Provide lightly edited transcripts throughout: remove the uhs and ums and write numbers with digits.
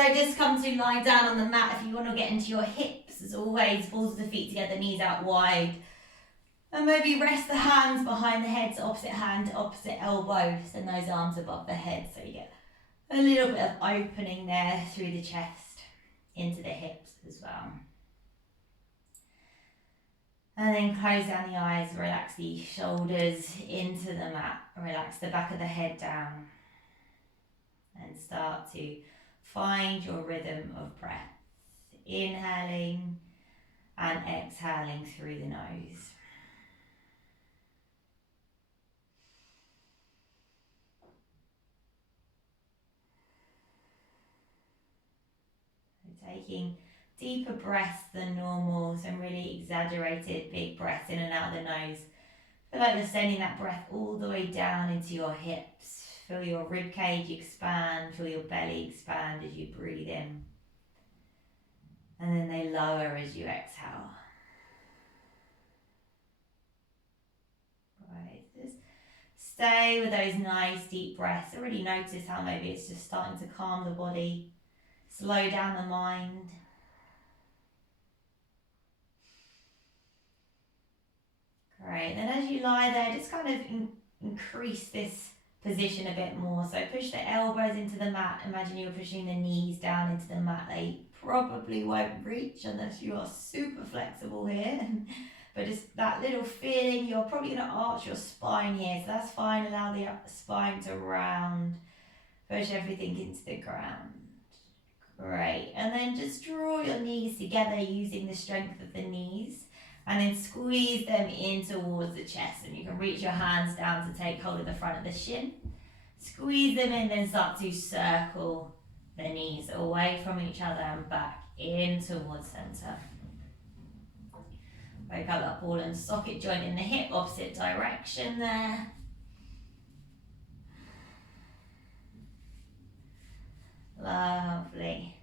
So just come to lie down on the mat if you want to get into your hips. As always, balls of the feet together, knees out wide. And maybe rest the hands behind the head, so opposite hand to opposite elbow. Send those arms above the head so you get a little bit of opening there through the chest, into the hips as well. And then close down the eyes, relax the shoulders into the mat, relax the back of the head down. And start to find your rhythm of breath. Inhaling and exhaling through the nose. Taking deeper breaths than normal, some really exaggerated big breaths in and out of the nose. Feel like you're sending that breath all the way down into your hips. Feel your rib cage expand, feel your belly expand as you breathe in. And then they lower as you exhale. Right, just stay with those nice deep breaths. Already notice how maybe it's just starting to calm the body, slow down the mind. Great, and as you lie there, just kind of increase this position a bit more. So push the elbows into the mat. Imagine you're pushing the knees down into the mat. They probably won't reach unless you are super flexible here. But just that little feeling, you're probably going to arch your spine here. So that's fine. Allow the spine to round. Push everything into the ground. Great. And then just draw your knees together using the strength of the knees. And then squeeze them in towards the chest. And you can reach your hands down to take hold of the front of the shin. Squeeze them in, then start to circle the knees away from each other and back in towards center. Break out that ball and socket joint in the hip, opposite direction there. Lovely.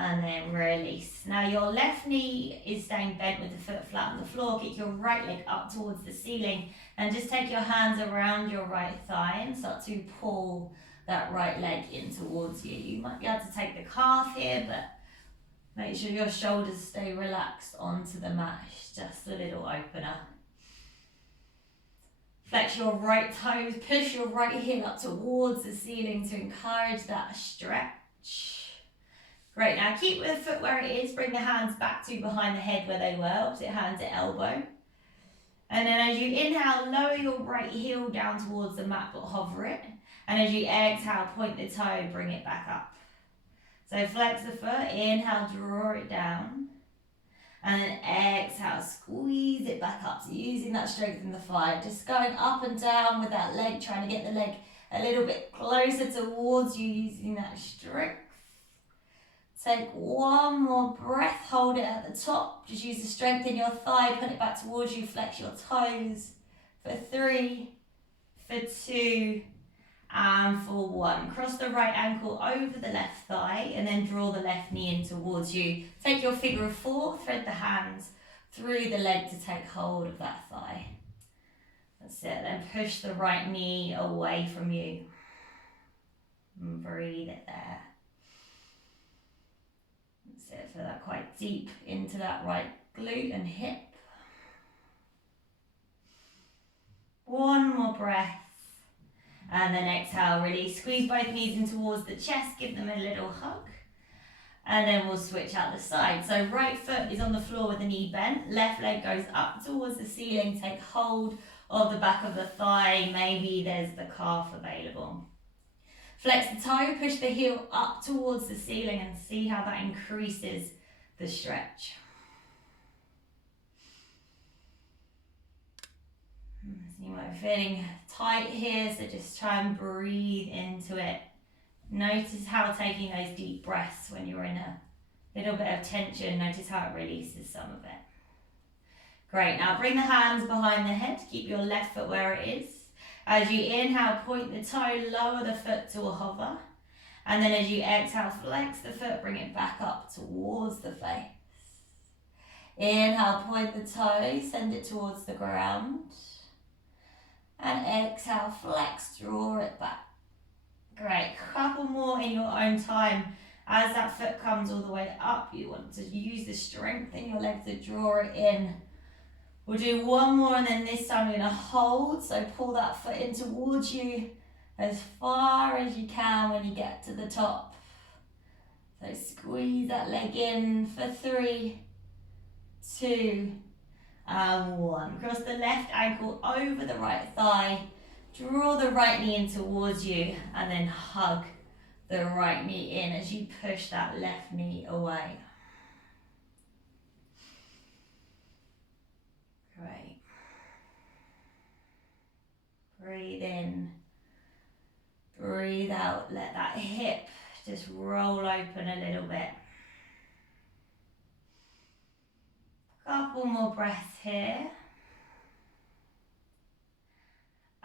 And then release. Now your left knee is staying bent with the foot flat on the floor. Kick your right leg up towards the ceiling and just take your hands around your right thigh and start to pull that right leg in towards you. You might be able to take the calf here, but make sure your shoulders stay relaxed onto the mat. It's just a little opener. Flex your right toes, push your right heel up towards the ceiling to encourage that stretch. Great, now keep the foot where it is, bring the hands back to behind the head where they were, opposite hand to elbow. And then as you inhale, lower your right heel down towards the mat but hover it. And as you exhale, point the toe, bring it back up. So flex the foot, inhale, draw it down. And then exhale, squeeze it back up. So using that strength in the thigh, just going up and down with that leg, trying to get the leg a little bit closer towards you using that strength. Take one more breath, hold it at the top. Just use the strength in your thigh, put it back towards you, flex your toes. For 3, for 2, and for 1. Cross the right ankle over the left thigh and then draw the left knee in towards you. Take your figure of 4, thread the hands through the leg to take hold of that thigh. That's it, then push the right knee away from you. And breathe it there. Feel that quite deep into that right glute and hip. One more breath. And then exhale, release. Squeeze both knees in towards the chest, give them a little hug. And then we'll switch out the side. So right foot is on the floor with the knee bent. Left leg goes up towards the ceiling. Take hold of the back of the thigh. Maybe there's the calf available. Flex the toe, push the heel up towards the ceiling and see how that increases the stretch. So you might be feeling tight here, so just try and breathe into it. Notice how taking those deep breaths when you're in a little bit of tension, notice how it releases some of it. Great, now bring the hands behind the head, keep your left foot where it is. As you inhale, point the toe, lower the foot to a hover. And then as you exhale, flex the foot, bring it back up towards the face. Inhale, point the toe, send it towards the ground. And exhale, flex, draw it back. Great, couple more in your own time. As that foot comes all the way up, you want to use the strength in your leg to draw it in. We'll do one more, and then this time we're going to hold. So pull that foot in towards you as far as you can when you get to the top. So squeeze that leg in for 3, 2, and 1. Cross the left ankle over the right thigh. Draw the right knee in towards you, and then hug the right knee in as you push that left knee away. Great. Breathe in. Breathe out. Let that hip just roll open a little bit. Couple more breaths here.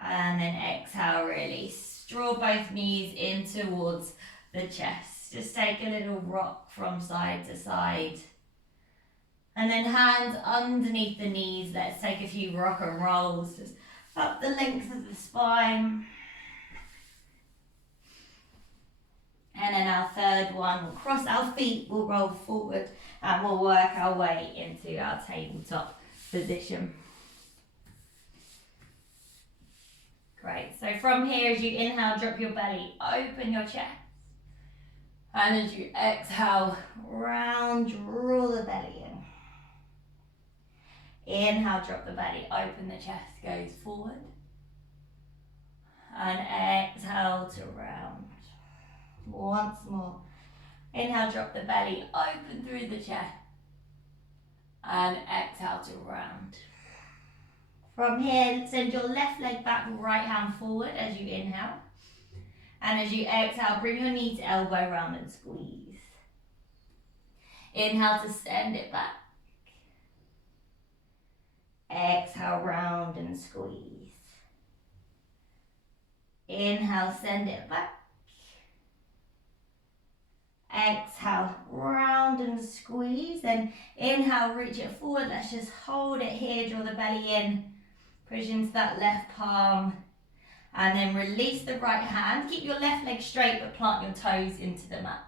And then exhale, release. Draw both knees in towards the chest. Just take a little rock from side to side. And then hands underneath the knees. Let's take a few rock and rolls. Just up the length of the spine. And then our third one, we'll cross our feet, we'll roll forward, and we'll work our way into our tabletop position. Great, so from here, as you inhale, drop your belly, open your chest. And as you exhale, round, draw the belly in. Inhale, drop the belly, open the chest, goes forward. And exhale to round. Once more. Inhale, drop the belly, open through the chest. And exhale to round. From here, send your left leg back, right hand forward as you inhale. And as you exhale, bring your knee to elbow round and squeeze. Inhale to send it back. Exhale, round and squeeze. Inhale, send it back. Exhale, round and squeeze. Then inhale, reach it forward. Let's just hold it here, draw the belly in. Push into that left palm. And then release the right hand. Keep your left leg straight, but plant your toes into the mat.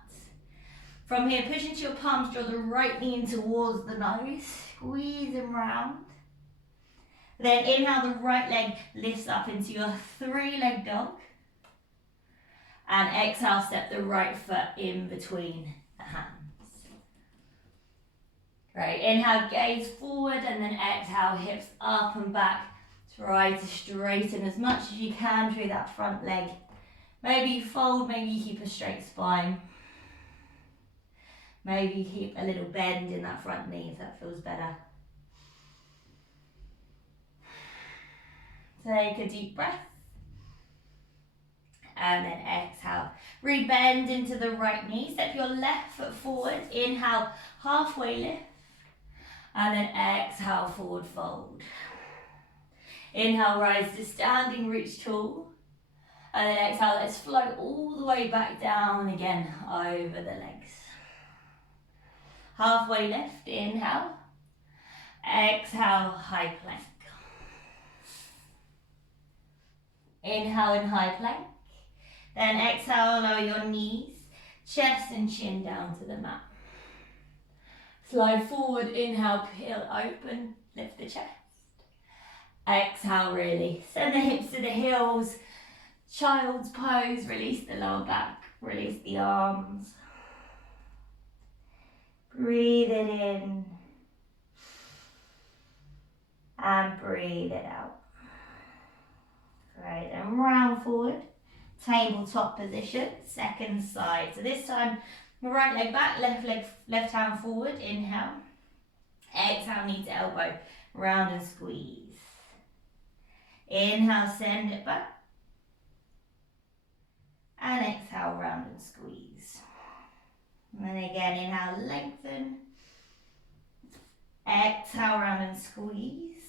From here, push into your palms, draw the right knee in towards the nose. Squeeze and round. Then inhale, the right leg lifts up into your 3-leg dog. And exhale, step the right foot in between the hands. Great, inhale, gaze forward, and then exhale, hips up and back. Try to straighten as much as you can through that front leg. Maybe you fold, maybe you keep a straight spine. Maybe you keep a little bend in that front knee if that feels better. Take a deep breath. And then exhale. Rebend into the right knee. Step your left foot forward. Inhale, halfway lift. And then exhale, forward fold. Inhale, rise to standing, reach tall. And then exhale, let's float all the way back down again over the legs. Halfway lift, inhale. Exhale, high plank. Inhale in high plank. Then exhale, lower your knees, chest and chin down to the mat. Slide forward, inhale, peel open, lift the chest. Exhale, release. Send the hips to the heels. Child's pose, release the lower back, release the arms. Breathe it in. And breathe it out. Great, and round forward. Tabletop position, second side. So this time, right leg back, left hand forward, inhale. Exhale, knee to elbow, round and squeeze. Inhale, send it back. And exhale, round and squeeze. And then again, inhale, lengthen. Exhale, round and squeeze.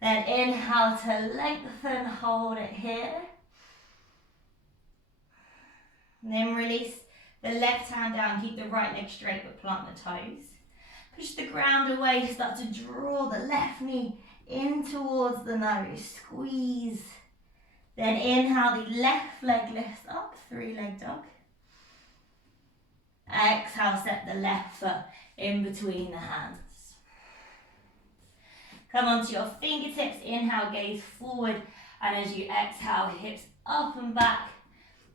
Then inhale to lengthen, hold it here. And then release the left hand down, keep the right leg straight but plant the toes. Push the ground away, start to draw the left knee in towards the nose, squeeze. Then inhale, the left leg lifts up, 3-leg dog. Exhale, set the left foot in between the hands. Come onto your fingertips, inhale, gaze forward, and as you exhale, hips up and back.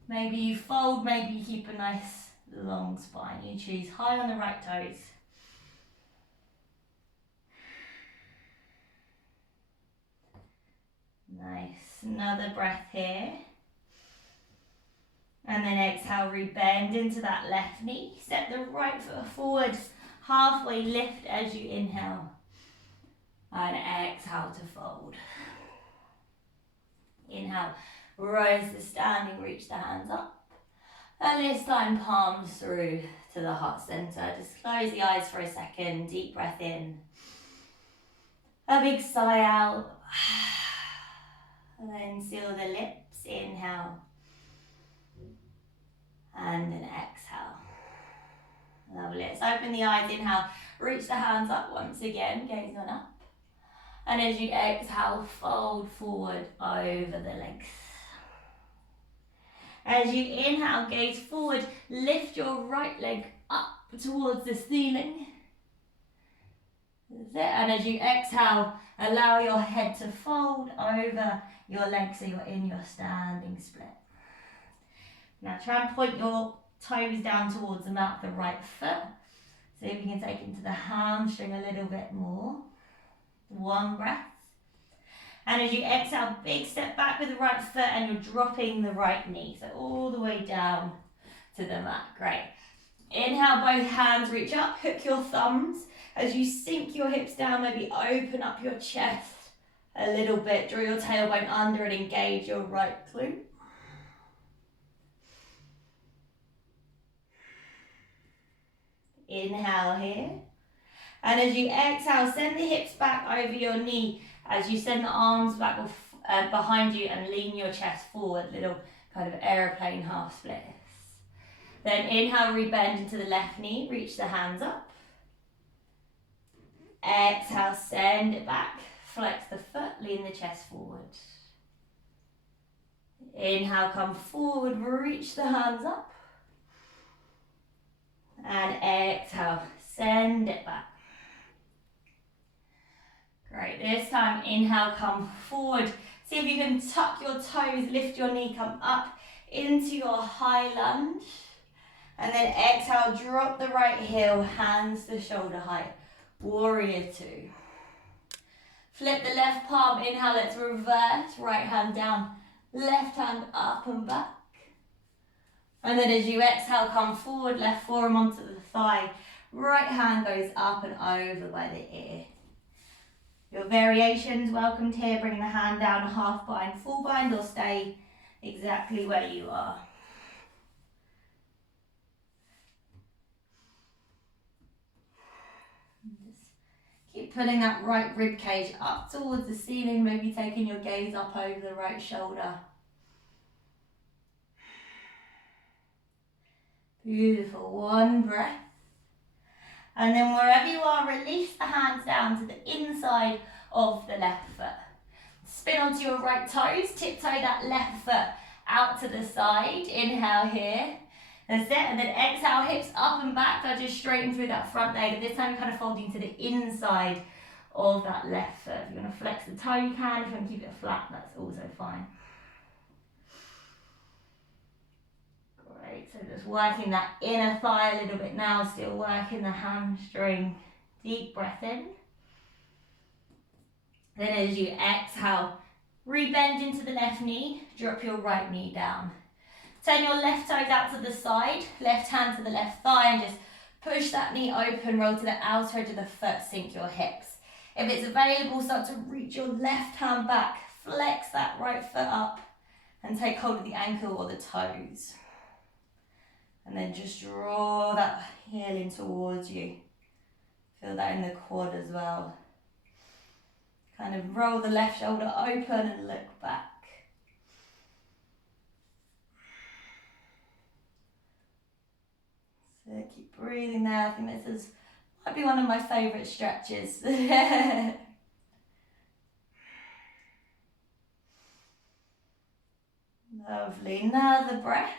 Maybe you fold, maybe you keep a nice long spine. You choose. High on the right toes. Nice. Another breath here. And then exhale, rebend into that left knee. Set the right foot forward. Halfway lift as you inhale. And exhale to fold. Inhale, rise to standing, reach the hands up. And this time, palms through to the heart center. Just close the eyes for a second. Deep breath in. A big sigh out. And then seal the lips. Inhale. And then exhale. Lovely. Let's open the eyes. Inhale. Reach the hands up once again. Gaze on up. And as you exhale, fold forward over the legs. As you inhale, gaze forward, lift your right leg up towards the ceiling. That's it. And as you exhale, allow your head to fold over your legs so you're in your standing split. Now try and point your toes down towards the mat with the right foot. See if you can take into the hamstring a little bit more. One breath. And as you exhale, big step back with the right foot and you're dropping the right knee. So all the way down to the mat. Great. Inhale, both hands reach up, hook your thumbs. As you sink your hips down, maybe open up your chest a little bit. Draw your tailbone under and engage your right glute. Inhale here. And as you exhale, send the hips back over your knee as you send the arms back behind you and lean your chest forward, little kind of aeroplane half splits. Then inhale, rebend into the left knee, reach the hands up. Exhale, send it back, flex the foot, lean the chest forward. Inhale, come forward, reach the hands up. And exhale, send it back. Great, this time inhale, come forward. See if you can tuck your toes, lift your knee, come up into your high lunge. And then exhale, drop the right heel, hands to shoulder height. Warrior two. Flip the left palm, inhale, let's reverse, right hand down, left hand up and back. And then as you exhale, come forward, left forearm onto the thigh, right hand goes up and over by the ear. Your variations welcomed here, bring the hand down, half bind, full bind, or stay exactly where you are. Just keep pulling that right rib cage up towards the ceiling, maybe taking your gaze up over the right shoulder. Beautiful, one breath. And then wherever you are, release the hands down to the inside of the left foot. Spin onto your right toes, tiptoe that left foot out to the side. Inhale here. That's it. And then exhale, hips up and back. I just straighten through that front leg. And this time you're kind of folding to the inside of that left foot. If you want to flex the toe, you can. If you want to keep it flat, that's also fine. Great, so just working that inner thigh a little bit now, still working the hamstring. Deep breath in. Then as you exhale, rebend into the left knee, drop your right knee down. Turn your left toes out to the side, left hand to the left thigh, and just push that knee open, roll to the outer edge of the foot, sink your hips. If it's available, start to reach your left hand back, flex that right foot up, and take hold of the ankle or the toes. And then just draw that heel in towards you. Feel that in the quad as well. Kind of roll the left shoulder open and look back. So keep breathing there. I think this might be one of my favourite stretches. Lovely. Another breath.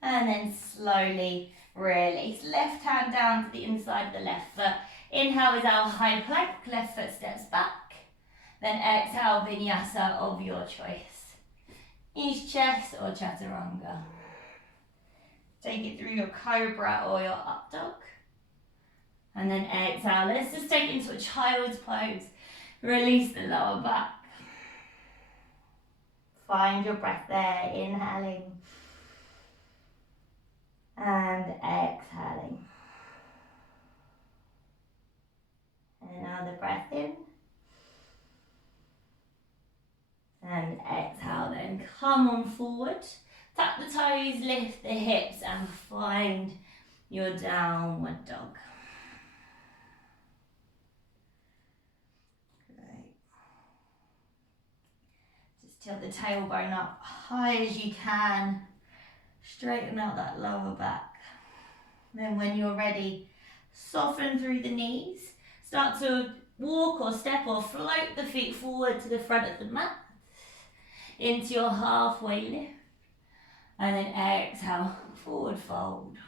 And then slowly slowly release. Left hand down to the inside of the left foot. Inhale is our high plank, left foot steps back. Then exhale, vinyasa of your choice. Each chest or chaturanga. Take it through your cobra or your up dog. And then exhale. Let's just take it into a child's pose. Release the lower back. Find your breath there, inhaling and exhaling. Another breath in and exhale, then come on forward. Tuck the toes, lift the hips and find your downward dog. Great. Just tilt the tailbone up high as you can. Straighten out that lower back. Then when you're ready, soften through the knees. Start to walk or step or float the feet forward to the front of the mat. Into your halfway lift. And then exhale, forward fold.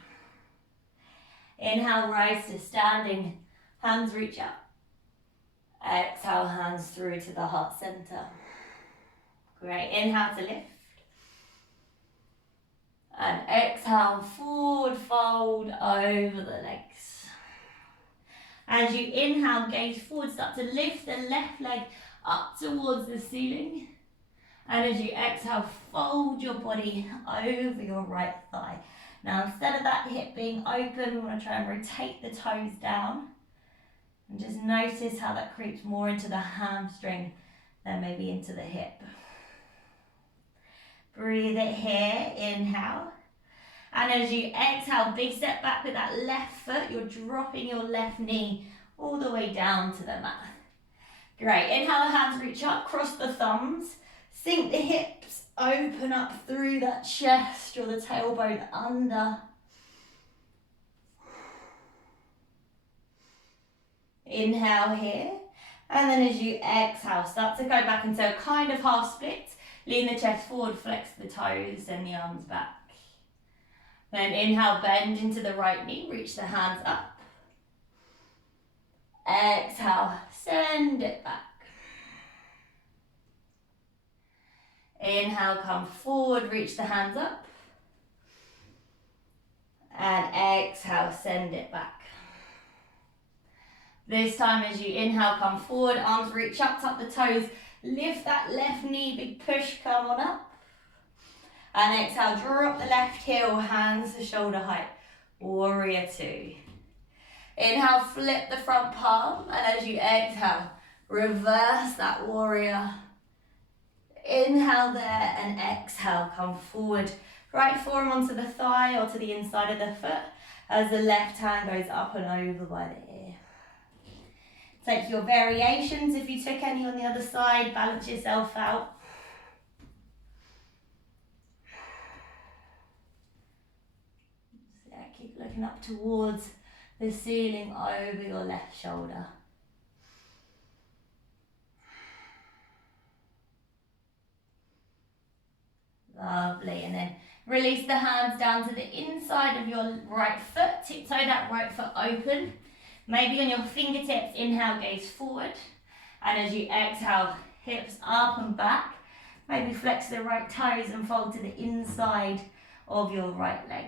Inhale, rise to standing. Hands reach up. Exhale, hands through to the heart center. Great. Inhale to lift. And exhale, forward fold over the legs. As you inhale, gaze forward, start to lift the left leg up towards the ceiling. And as you exhale, fold your body over your right thigh. Now, instead of that hip being open, we want to try and rotate the toes down. And just notice how that creeps more into the hamstring than maybe into the hip. Breathe it here, inhale. And as you exhale, big step back with that left foot. You're dropping your left knee all the way down to the mat. Great, inhale, the hands reach up, cross the thumbs. Sink the hips, open up through that chest or the tailbone under. Inhale here. And then as you exhale, start to go back into a kind of half split. Lean the chest forward, flex the toes and the arms back. Then inhale, bend into the right knee, reach the hands up. Exhale, send it back. Inhale, come forward, reach the hands up. And exhale, send it back. This time as you inhale, come forward, arms reach up, tuck the toes, lift that left knee, big push, come on up. And exhale, drop the left heel, hands to shoulder height, warrior two. Inhale, flip the front palm, and as you exhale, reverse that warrior. Inhale there and exhale, come forward. Right forearm onto the thigh or to the inside of the foot as the left hand goes up and over by the ear. Take your variations if you took any on the other side, balance yourself out. So yeah, keep looking up towards the ceiling over your left shoulder. Lovely, and then release the hands down to the inside of your right foot, tiptoe that right foot open. Maybe on your fingertips, inhale, gaze forward. And as you exhale, hips up and back. Maybe flex the right toes and fold to the inside of your right leg.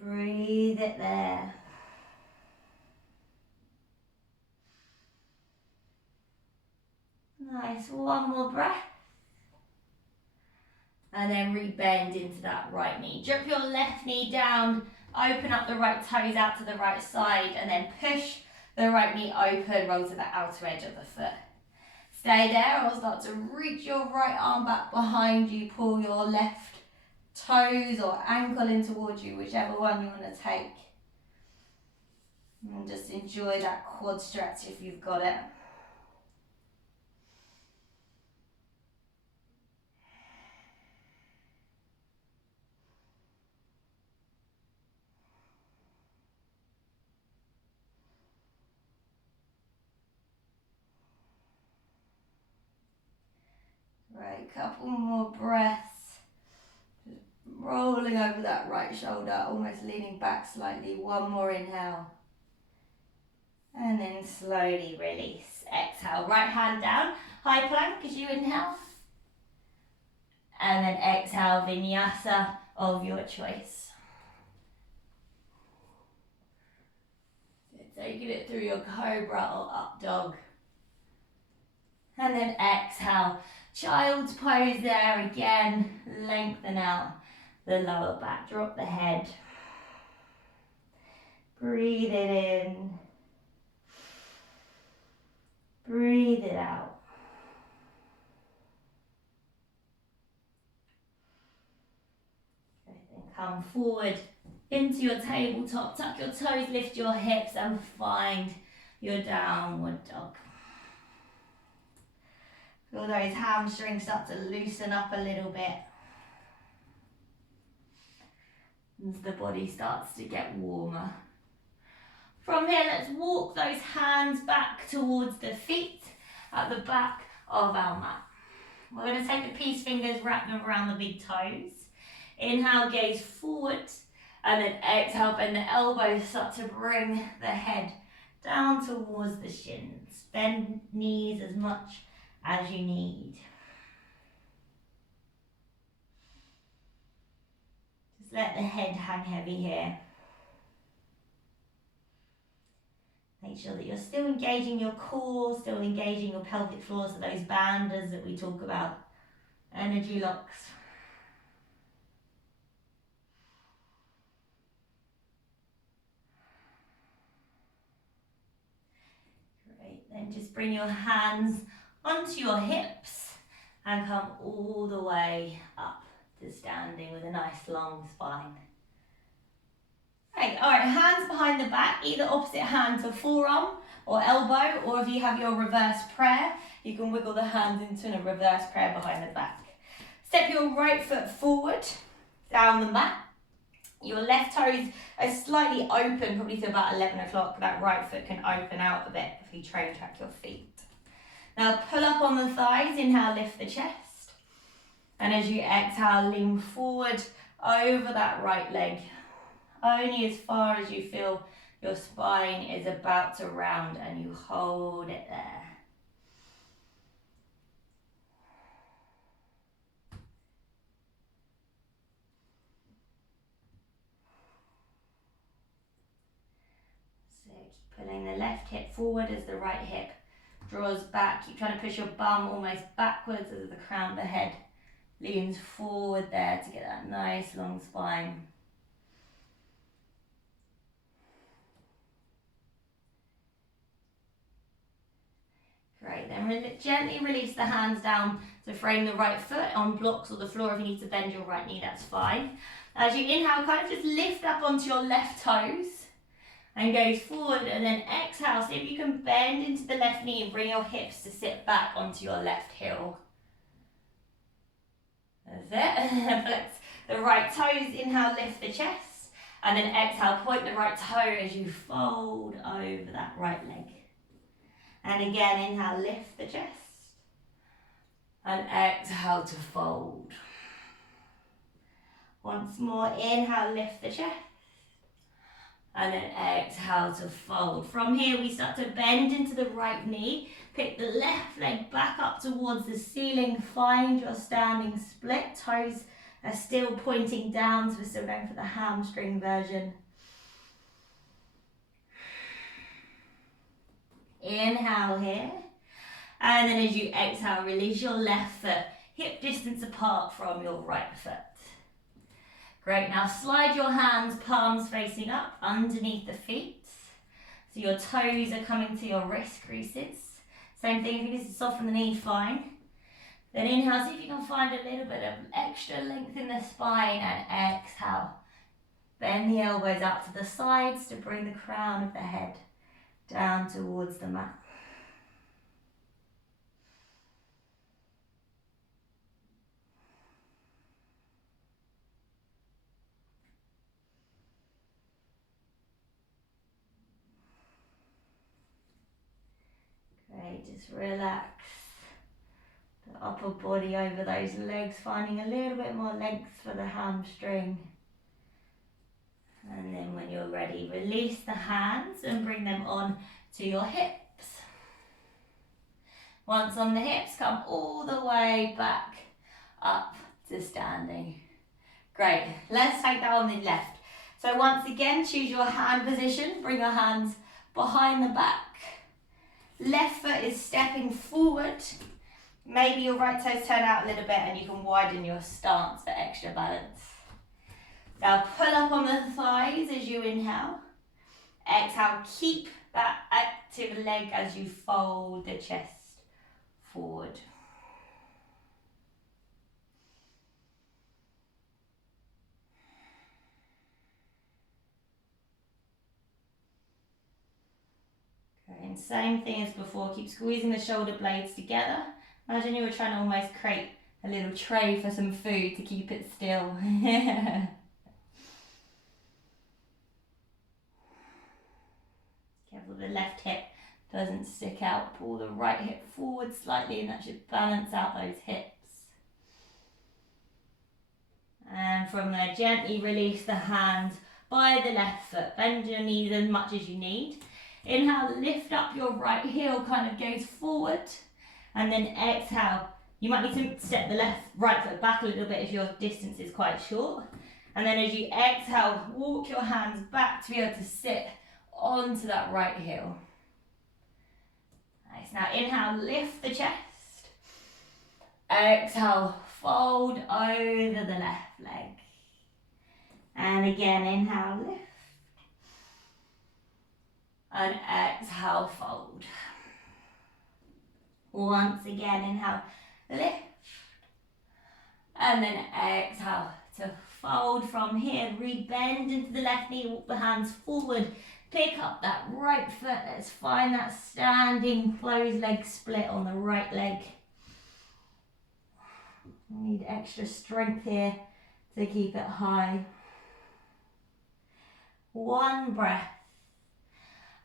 Breathe it there. Nice, one more breath. And then rebend into that right knee. Drop your left knee down, open up the right toes out to the right side, and then push the right knee open, roll to the outer edge of the foot. Stay there or start to reach your right arm back behind you, pull your left toes or ankle in towards you, whichever one you want to take. And just enjoy that quad stretch if you've got it. Great, couple more breaths. Just rolling over that right shoulder, almost leaning back slightly. One more inhale. And then slowly release. Exhale, right hand down, high plank as you inhale. And then exhale, vinyasa of your choice. So taking it through your cobra or up dog. And then exhale, child's pose there again. Lengthen out the lower back, drop the head. Breathe it in. Breathe it out. Okay, then come forward into your tabletop. Tuck your toes, lift your hips and find your downward dog. Feel those hamstrings start to loosen up a little bit. As the body starts to get warmer. From here, let's walk those hands back towards the feet at the back of our mat. We're going to take the peace fingers, wrap them around the big toes. Inhale, gaze forward, and then exhale, bend the elbows, start to bring the head down towards the shins. Bend knees as much as you need. Just let the head hang heavy here. Make sure that you're still engaging your core, still engaging your pelvic floor, so those bandhas that we talk about, energy locks. Great, then just bring your hands onto your hips and come all the way up to standing with a nice long spine. Okay, all right, hands behind the back, either opposite hand to forearm or elbow, or if you have your reverse prayer, you can wiggle the hands into a reverse prayer behind the back. Step your right foot forward, down the mat. Your left toes are slightly open, probably to about 11 o'clock. That right foot can open out a bit if you train track your feet. Now pull up on the thighs, inhale, lift the chest. And as you exhale, lean forward over that right leg. Only as far as you feel your spine is about to round, and you hold it there. So keep pulling the left hip forward as the right hip draws back. Keep trying to push your bum almost backwards as the crown of the head leans forward there to get that nice long spine. Great, then gently release the hands down to frame the right foot on blocks or the floor. If you need to bend your right knee, that's fine. As you inhale, kind of just lift up onto your left toes and gaze forward, and then exhale. See if you can bend into the left knee and bring your hips to sit back onto your left heel. That's it. Flex the right toes, inhale, lift the chest, and then exhale, point the right toe as you fold over that right leg. And again, inhale, lift the chest. And exhale to fold. Once more, inhale, lift the chest. And then exhale to fold. From here, we start to bend into the right knee. Pick the left leg back up towards the ceiling. Find your standing split. Toes are still pointing down, so we're still going for the hamstring version. Inhale here, and then as you exhale, release your left foot hip distance apart from your right foot. Great, now slide your hands, palms facing up underneath the feet. So your toes are coming to your wrist creases. Same thing, if you need to soften the knee, fine. Then inhale, see if you can find a little bit of extra length in the spine, and exhale. Bend the elbows out to the sides to bring the crown of the head down towards the mat. Great, just relax upper body over those legs, finding a little bit more length for the hamstring. And then when you're ready, release the hands and bring them on to your hips. Once on the hips, come all the way back up to standing. Great, let's take that on the left. So once again, choose your hand position, bring your hands behind the back. Left foot is stepping forward. Maybe your right toes turn out a little bit and you can widen your stance for extra balance. Now pull up on the thighs as you inhale. Exhale, keep that active leg as you fold the chest forward. And same thing as before, keep squeezing the shoulder blades together. Imagine you were trying to almost create a little tray for some food to keep it still. Careful the left hip doesn't stick out. Pull the right hip forward slightly and that should balance out those hips. And from there, gently release the hands by the left foot. Bend your knees as much as you need. Inhale, lift up your right heel, kind of gaze forward. And then exhale, you might need to step the right foot back a little bit if your distance is quite short. And then as you exhale, walk your hands back to be able to sit onto that right heel. Nice, now inhale, lift the chest. Exhale, fold over the left leg. And again, inhale, lift. And exhale, fold. Once again, inhale, lift. And then exhale to fold from here. Re-bend into the left knee, walk the hands forward. Pick up that right foot. Let's find that standing closed leg split on the right leg. Need extra strength here to keep it high. One breath.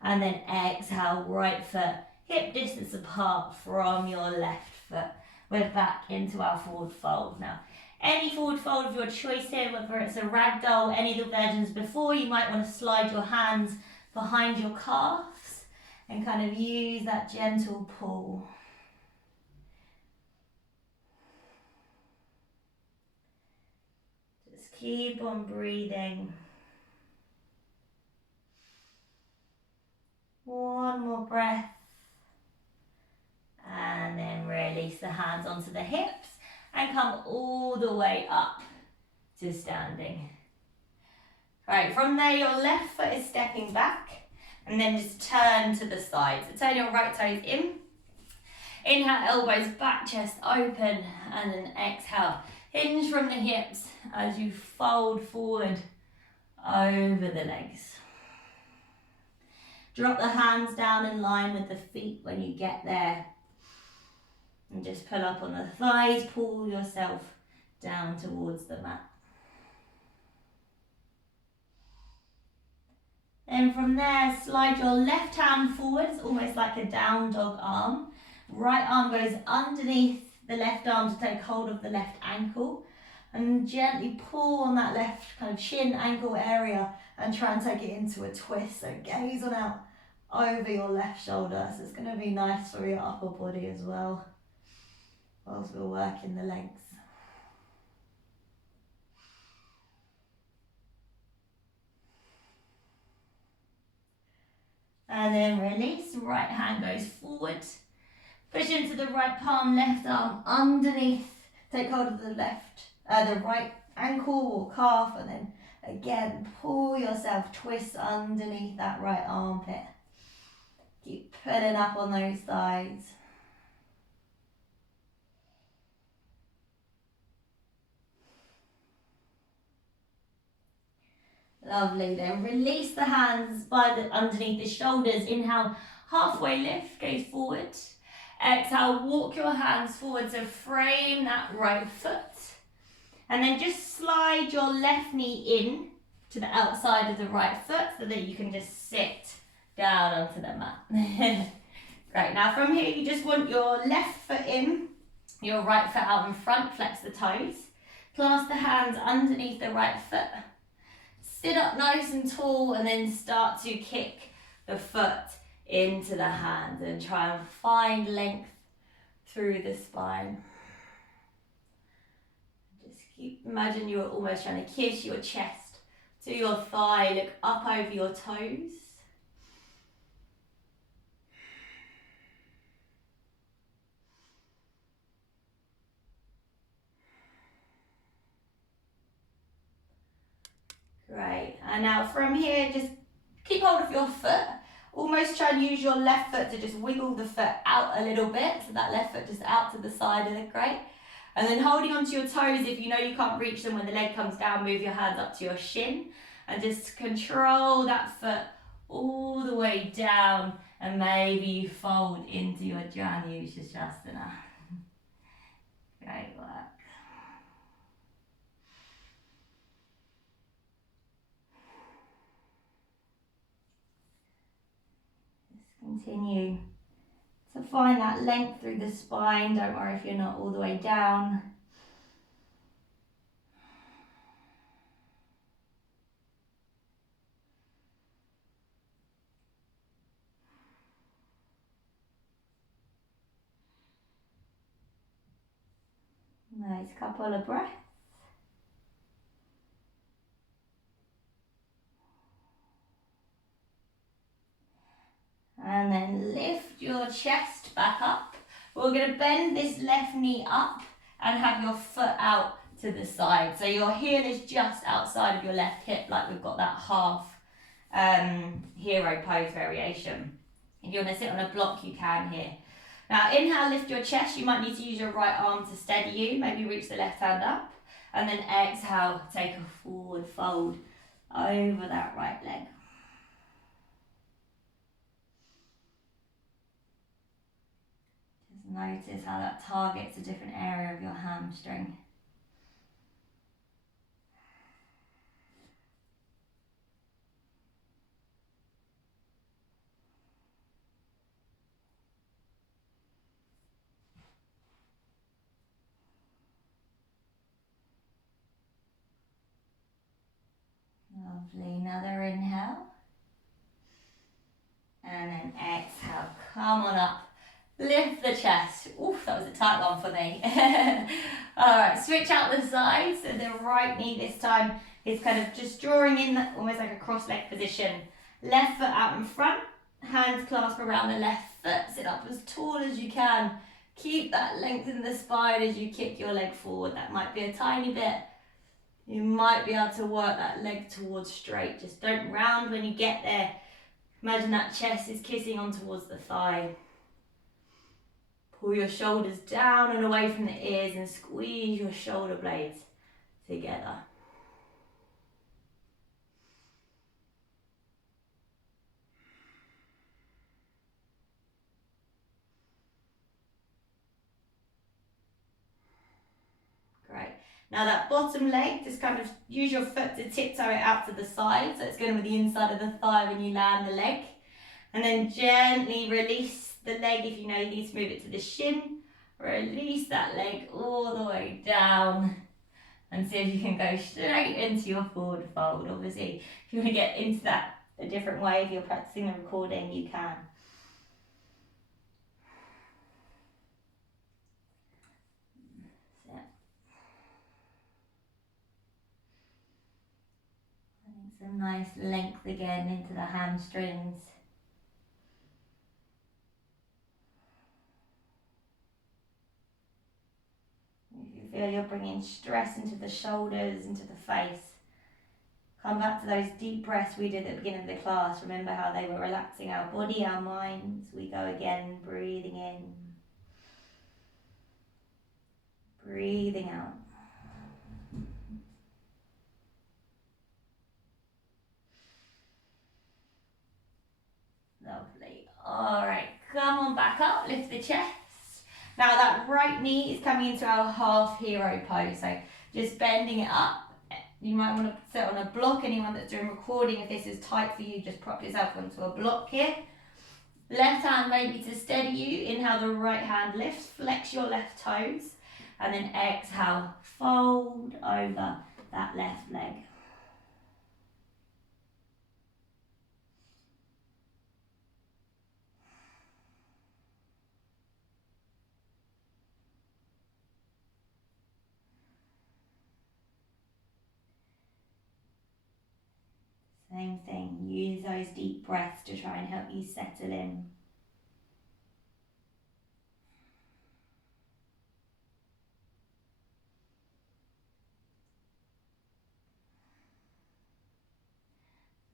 And then exhale, right foot, hip distance apart from your left foot. We're back into our forward fold now. Any forward fold of your choice here, whether it's a ragdoll, any of the versions before, you might want to slide your hands behind your calves and kind of use that gentle pull. Just keep on breathing. One more breath. And then release the hands onto the hips and come all the way up to standing. Right, from there your left foot is stepping back and then just turn to the side. So turn your right toes in. Inhale, elbows back, chest open, and then exhale. Hinge from the hips as you fold forward over the legs. Drop the hands down in line with the feet when you get there. And just pull up on the thighs, pull yourself down towards the mat. Then from there, slide your left hand forwards, almost like a down dog arm. Right arm goes underneath the left arm to take hold of the left ankle. And gently pull on that left kind of shin ankle area and try and take it into a twist. So gaze on out over your left shoulder. So it's going to be nice for your upper body as well, whilst we're working the legs. And then release, right hand goes forward. Push into the right palm, left arm underneath. Take hold of the right ankle or calf, and then again pull yourself, twist underneath that right armpit. Keep pulling up on those thighs. Lovely, then release the hands underneath the shoulders. Inhale, halfway lift, gaze forward. Exhale, walk your hands forward to frame that right foot. And then just slide your left knee in to the outside of the right foot so that you can just sit down onto the mat. Great, now from here you just want your left foot in. your right foot out in front, flex the toes. Clasp the hands underneath the right foot. Sit up nice and tall and then start to kick the foot into the hand and try and find length through the spine. Just imagine you're almost trying to kiss your chest to your thigh, look up over your toes. Great, and now from here, just keep hold of your foot. Almost try and use your left foot to just wiggle the foot out a little bit. So that left foot just out to the side of it, great. And then holding onto your toes, if you know you can't reach them when the leg comes down, move your hands up to your shin. And just control that foot all the way down. And maybe you fold into your Janu Shastasana. Great work. Continue to find that length through the spine. Don't worry if you're not all the way down. Nice couple of breaths. And then lift your chest back up. We're going to bend this left knee up and have your foot out to the side. So your heel is just outside of your left hip, like we've got that half hero pose variation. If you want to sit on a block, you can here. Now inhale, lift your chest. You might need to use your right arm to steady you. Maybe reach the left hand up. And then exhale, take a forward fold over that right leg. Notice how that targets a different area of your hamstring. Lovely, another inhale. And then exhale, come on up. Lift the chest. Oof, that was a tight one for me. Alright, switch out the side. So the right knee this time is kind of just drawing in almost like a cross leg position. Left foot out in front. Hands clasp around the left foot. Sit up as tall as you can. Keep that length in the spine as you kick your leg forward. That might be a tiny bit. You might be able to work that leg towards straight. Just don't round when you get there. Imagine that chest is kissing on towards the thigh. Pull your shoulders down and away from the ears and squeeze your shoulder blades together. Great. Now that bottom leg, just kind of use your foot to tiptoe it out to the side. So it's going to be the inside of the thigh when you land the leg. And then gently release the leg if you know you need to move it to the shin. Release that leg all the way down and see if you can go straight into your forward fold. Obviously, if you want to get into that a different way, if you're practicing the recording, you can. Some nice length again into the hamstrings. Feel you're bringing stress into the shoulders, into the face. Come back to those deep breaths we did at the beginning of the class. Remember how they were relaxing our body, our minds. We go again, breathing in, breathing out. Lovely. All right, come on back up, lift the chest. Now that right knee is coming into our half hero pose, so just bending it up. You might want to sit on a block. Anyone that's doing recording, if this is tight for you, just prop yourself onto a block here. Left hand maybe to steady you. Inhale, the right hand lifts, flex your left toes. And then exhale, fold over that left leg. Same thing, use those deep breaths to try and help you settle in.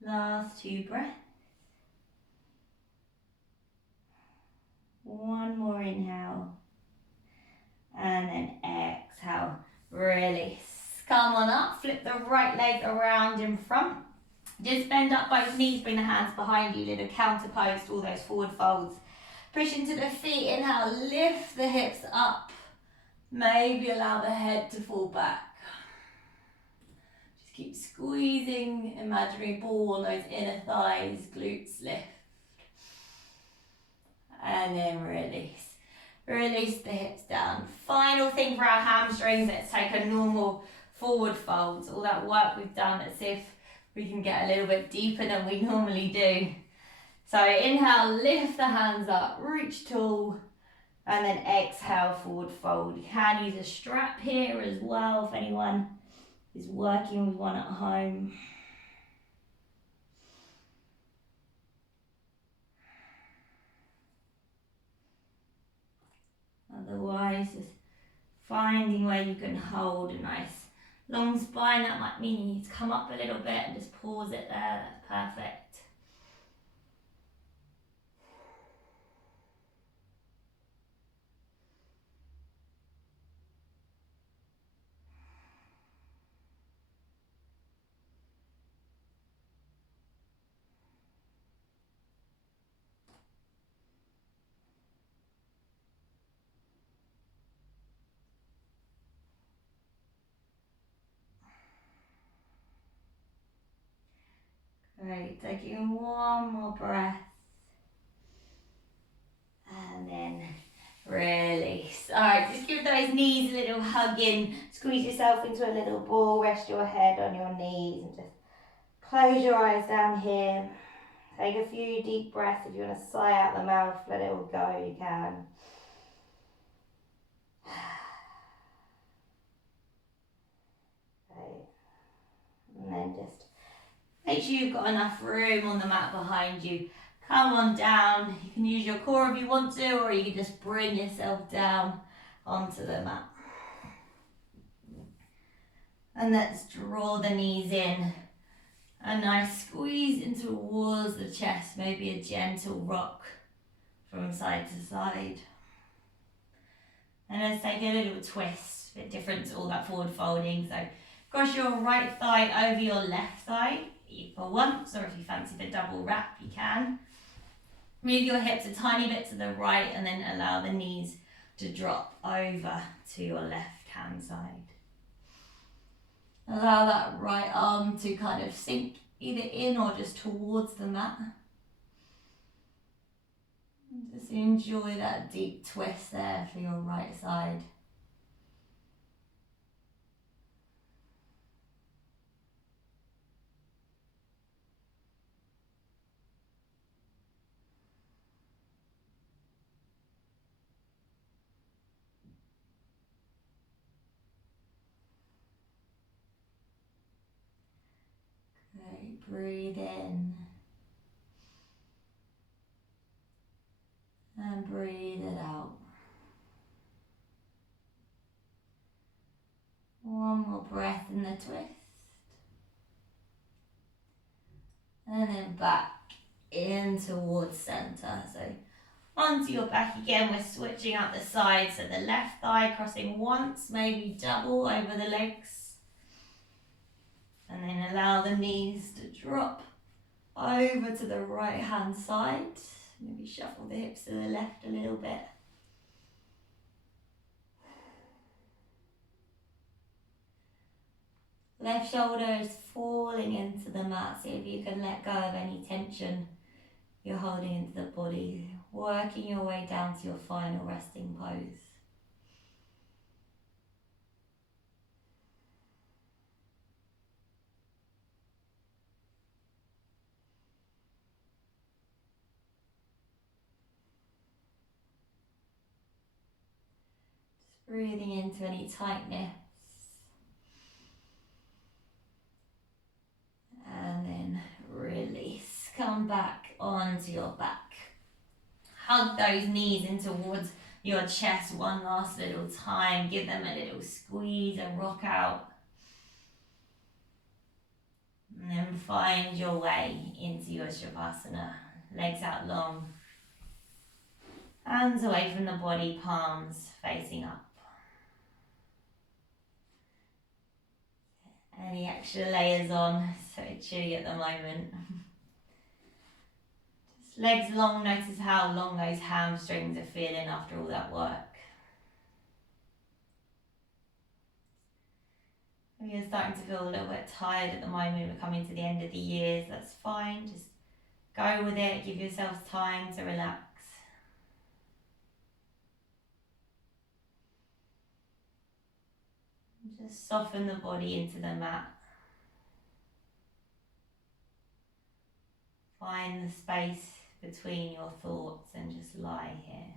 Last 2 breaths. One more inhale. And then exhale, release. Come on up, flip the right leg around in front. Just bend up both knees, bring the hands behind you, little counter pose to all those forward folds. Push into the feet, inhale, lift the hips up. Maybe allow the head to fall back. Just keep squeezing imaginary ball on those inner thighs, glutes lift. And then release. Release the hips down. Final thing for our hamstrings, let's take a normal forward fold. All that work we've done, let's see if we can get a little bit deeper than we normally do. So inhale, lift the hands up, reach tall, and then exhale, forward fold. You can use a strap here as well if anyone is working with one at home. Otherwise, just finding where you can hold a nice long spine. That might mean you need to come up a little bit and just pause it there. That's perfect. Great, taking one more breath. And then release. Alright, just give those knees a little hug in. Squeeze yourself into a little ball. Rest your head on your knees and just close your eyes down here. Take a few deep breaths. If you want to sigh out the mouth, let it all go, you can. Okay. And then just make sure you've got enough room on the mat behind you. Come on down. You can use your core if you want to, or you can just bring yourself down onto the mat. And let's draw the knees in. A nice squeeze in towards the chest, maybe a gentle rock from side to side. And let's take a little twist, a bit different to all that forward folding. So cross your right thigh over your left thigh, for once, or if you fancy the double wrap, you can. Move your hips a tiny bit to the right and then allow the knees to drop over to your left hand side. Allow that right arm to kind of sink either in or just towards the mat. And just enjoy that deep twist there for your right side. Great, breathe in and breathe it out. One more breath in the twist. And then back in towards center. So onto your back again, we're switching up the sides. So the left thigh crossing once, maybe double over the legs. And then allow the knees to drop over to the right hand side. Maybe shuffle the hips to the left a little bit. Left shoulder is falling into the mat. See if you can let go of any tension You're holding into the body, working your way down to your final resting pose. Just breathing into any tightness. And then release. Come back onto your back. Hug those knees in towards your chest one last little time. Give them a little squeeze and rock out. And then find your way into your Shavasana. Legs out long. Hands away from the body, palms facing up. Any extra layers on? So chilly at the moment. Just legs long, notice how long those hamstrings are feeling after all that work. If you're starting to feel a little bit tired at the moment, we're coming to the end of the year, so that's fine. Just go with it, give yourselves time to relax. Just soften the body into the mat. Find the space between your thoughts and just lie here.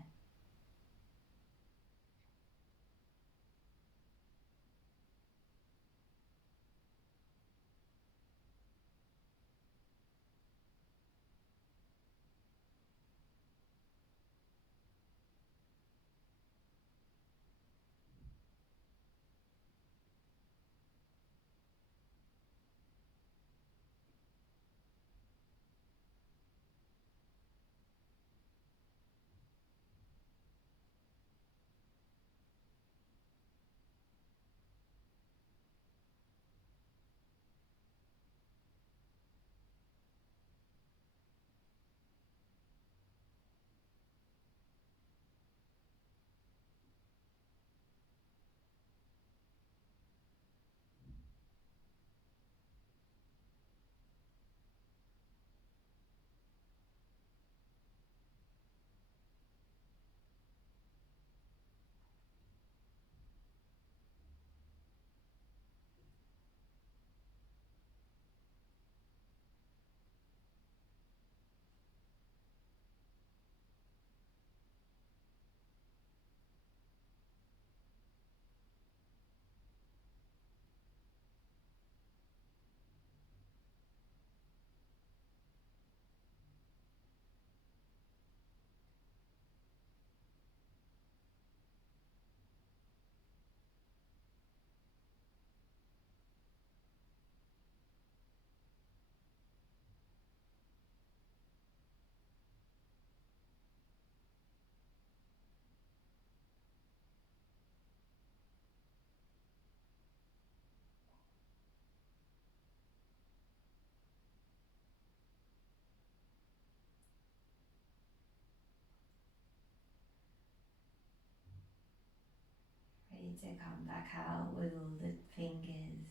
Ready to come back out, wiggle the fingers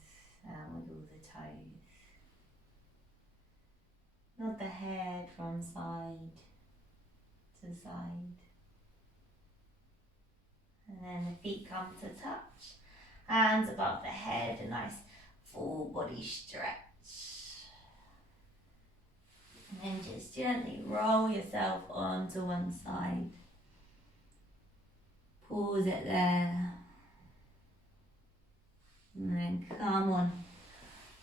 and wiggle the toes. Nod the head from side to side. And then the feet come to touch. Hands above the head, a nice full body stretch. And then just gently roll yourself onto one side. Pause it there. And then come on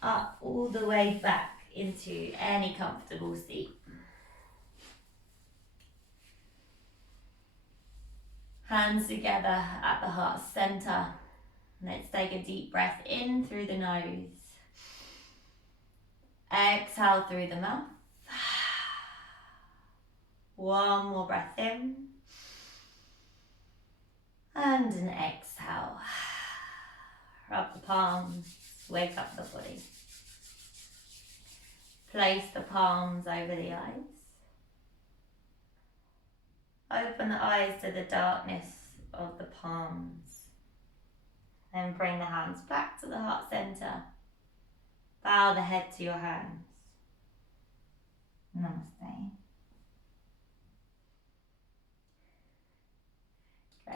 up all the way back into any comfortable seat. Hands together at the heart center. Let's take a deep breath in through the nose. Exhale through the mouth. One more breath in. And an exhale. Rub the palms, wake up the body. Place the palms over the eyes. Open the eyes to the darkness of the palms. Then bring the hands back to the heart center. Bow the head to your hands. Namaste.